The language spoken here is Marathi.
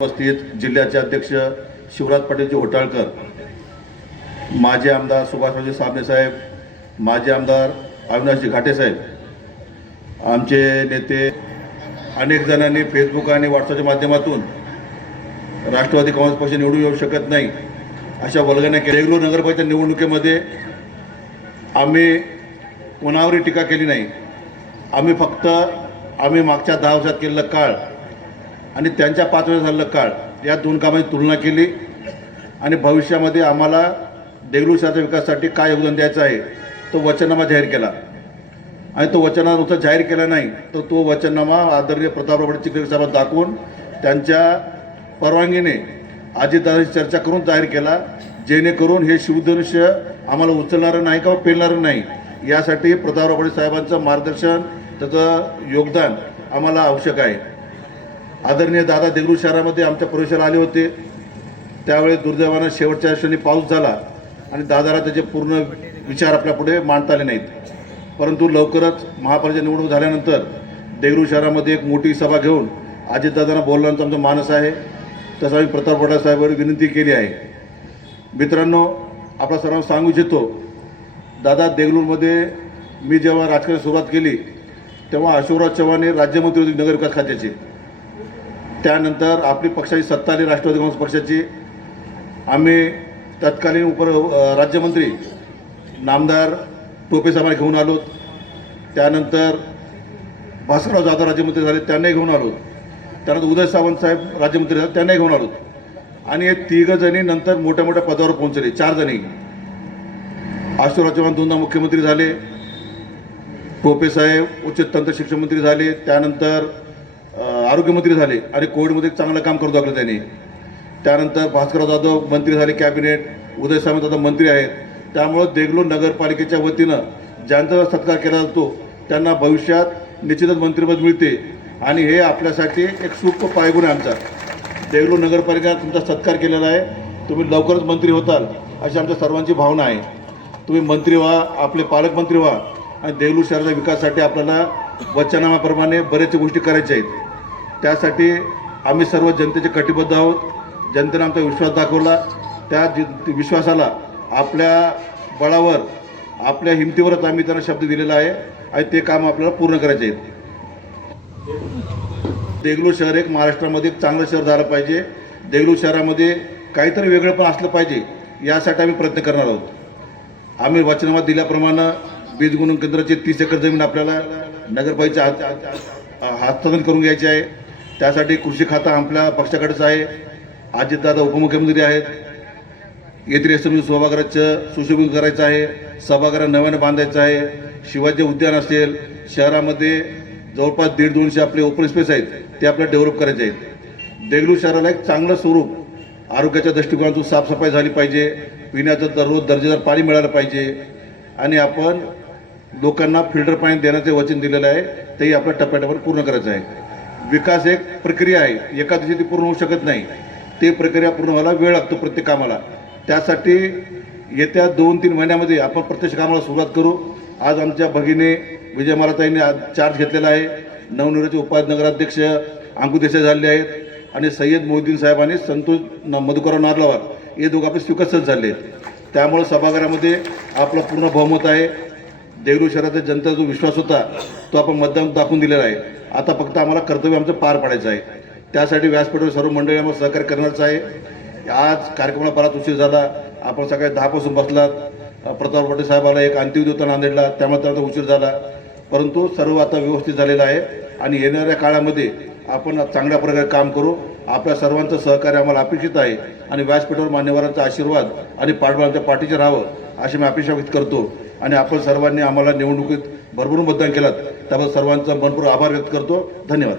उपस्थित जिल्ह्याचे अध्यक्ष शिवराज पाटीलजी होटाळकर, माजी आमदार सुभाषरावजी साबणे साहेब, माजी आमदार अविनाशजी घाटे साहेब, आमचे नेते अनेक जणांनी फेसबुक आणि व्हॉट्सअपच्या माध्यमातून राष्ट्रवादी काँग्रेस पक्ष निवडून येऊ शकत नाही अशा वल्गना केल्या। देगलूर नगरपालिका निवडणुकीमध्ये आम्ही कोणावरही टीका केली नाही। आम्ही फक्त मागच्या 10 वर्षात केलेलं काळ आणि त्यांच्या 5 वर्षात झालेलं काळ या दोन कामांची तुलना केली आणि भविष्यामध्ये आम्हाला देगलूर शहराच्या विकासासाठी काय योगदान द्यायचं आहे तो वचननामा जाहीर केला आणि तो वचननामा नुसता जाहीर केला नाही तर तो वचननामा आदरणीय प्रतापराव पाटील चिखलीकर साहेबांना दाखवून त्यांच्या परवानगीने अजितदादांशी चर्चा करून जाहीर केला, जेणेकरून हे शिवधनुष्य आम्हाला उचलणारं नाही किंवा पेलणारं नाही यासाठी प्रतापराव पाटील साहेबांचं मार्गदर्शन त्याचं योगदान आम्हाला आवश्यक आहे। आदरणीय दादा देगलूर शहरामध्ये आमच्या प्रवेशाला आले होते, त्यावेळी दुर्दैवानं शेवटच्या क्षणी पाऊस झाला आणि दादाला त्याचे पूर्ण विचार आपल्यापुढे मांडता आले नाहीत, परंतु लवकरच महापालिका निवडणूक झाल्यानंतर देगलूर शहरामध्ये एक मोठी सभा घेऊन अजितदादांना बोलण्याचं आमचं मानस आहे। तसं आम्ही प्रताप पाटील साहेबांनी विनंती केली आहे। मित्रांनो, आपल्या सर्वांना सांगू इच्छितो, दादा देगलूरमध्ये मी जेव्हा राजकारणाला सुरुवात केली तेव्हा अशोकराव चव्हाण हे राज्यमंत्री होते नगरविकास खात्याचे। त्यानंतर आपली पक्षाची सत्ता आली राष्ट्रवादी काँग्रेस पक्षाची। आम्ही तत्कालीन राज्यमंत्री नामदार टोपे साहेबांना घेऊन आलो, त्यानंतर भास्करराव जाधव राज्यमंत्री झाले त्यांनाही घेऊन आलो, त्यानंतर उदय सामंत साहेब राज्यमंत्री झाले त्यांनाही घेऊन आलो आणि हे 3 जणी नंतर मोठ्या मोठ्या पदावर पोहोचले। 4 जणी अशोकराव चव्हाण 2दा मुख्यमंत्री झाले, टोपे साहेब उच्च तंत्र शिक्षण मंत्री झाले, त्यानंतर आरोग्यमंत्री झाले आणि कोविडमध्ये चांगलं काम करू लागलं त्यांनी। त्यानंतर भास्करराव जाधव मंत्री झाले कॅबिनेट, उदय सामंत आता मंत्री आहेत। त्यामुळं देगलूर नगरपालिकेच्या वतीनं ज्यांचा सत्कार केला जातो त्यांना भविष्यात निश्चितच मंत्रिपद मिळते आणि हे आपल्यासाठी एक शुभ पायगुण आहे आमचा। देगलूर नगरपालिका तुमचा सत्कार केलेला आहे, तुम्ही लवकरच मंत्री होताल अशी आमच्या सर्वांची भावना आहे। तुम्ही मंत्री व्हा, आपले पालकमंत्री व्हा आणि देगलूर शहराच्या विकासासाठी आपल्याला वचननाम्याप्रमाणे बऱ्याच गोष्टी करायच्या आहेत। त्यासाठी आम्ही सर्व जनतेचे कटिबद्ध आहोत। जनतेने आमचा विश्वास दाखवला, त्या विश्वासाला आपल्या बळावर आपल्या हिमतीवरच आम्ही त्यांना शब्द दिलेला आहे आणि ते काम आपल्याला पूर्ण करायचे आहेत। देगलूर शहर एक महाराष्ट्रामध्ये एक चांगलं शहर झालं पाहिजे, देगलूर शहरामध्ये काहीतरी वेगळं पण असलं पाहिजे यासाठी आम्ही प्रयत्न करणार आहोत। आम्ही वचननामा दिल्याप्रमाणे बीज गुणन केंद्राची 30 एकर जमीन आपल्याला नगरपालिकेच्या हस्तांतरित करून घ्यायची आहे। त्यासाठी कृषी खातं आपल्या पक्षाकडेच आहे, अजितदादा उपमुख्यमंत्री आहेत। येथील SMU सभागृहाचं सुशोभीकरण करायचं आहे, सभागृह नव्यानं बांधायचं आहे, शिवाजी उद्यान असेल, शहरामध्ये जवळपास 150-200 आपले ओपन स्पेस आहेत ते आपल्याला डेव्हलप करायचे आहेत। देगलूर शहराला एक चांगलं स्वरूप, आरोग्याच्या दृष्टिकोनातून साफसफाई झाली पाहिजे, पिण्याचं दररोज दर्जेदार पाणी मिळालं पाहिजे आणि आपण लोकांना फिल्टर पाणी देण्याचे वचन दिलेलं आहे, तेही आपल्या टप्प्याटप्प्यावर पूर्ण करायचं आहे। विकास एक प्रक्रिया आहे, एका दिवशी ती पूर्ण होऊ शकत नाही, ते प्रक्रिया पूर्ण व्हायला वेळ लागतो प्रत्येक कामाला। त्यासाठी येत्या 2-3 महिन्यामध्ये आपण प्रत्यक्ष कामाला सुरुवात करू। आज आमच्या भगिनी विजय मालाताईंनी आज चार्ज घेतलेला आहे, नवनिर्वाचित उपाध्यक्ष नगराध्यक्ष अंकुश देसाई झाले आहेत आणि सय्यद मोहिद्दीन साहेबांनी संतोष मधुकरराव नारलावार हे दोघं आपले स्वीकारच झाले आहेत। त्यामुळे सभागृहामध्ये आपलं पूर्ण बहुमत आहे। देगलूर शहराच्या जनतेचा जो विश्वास होता तो आपण मतदान दाखवून दिलेला आहे। आता फक्त आम्हाला कर्तव्य आमचं पार पाडायचं आहे, त्यासाठी व्यासपीठावर सर्व मंडळी आम्हाला सहकार्य करणारच आहे। आज कार्यक्रमाला बराच उशीर झाला, आपण सकाळी 10 पासून बसलात, प्रताप पाटील साहेबाला एक अंत्यविधी होता नांदेडला, त्यामुळे त्यांना उशीर झाला, परंतु सर्व आता व्यवस्थित झालेलं आहे आणि येणाऱ्या काळामध्ये आपण चांगल्या प्रकारे काम करू। आपल्या सर्वांचं सहकार्य आम्हाला अपेक्षित आहे आणि व्यासपीठावर मान्यवरांचा आशीर्वाद आणि पाठबळ आमच्या पाठीचे राहावं अशी मी अपेक्षा व्यक्त करतो आणि आपण सर्वांनी आम्हाला निवडणुकीत भरभरून मतदान केलं त्याबद्दल सर्वांचा मनपूर्वक आभार व्यक्त करतो। धन्यवाद।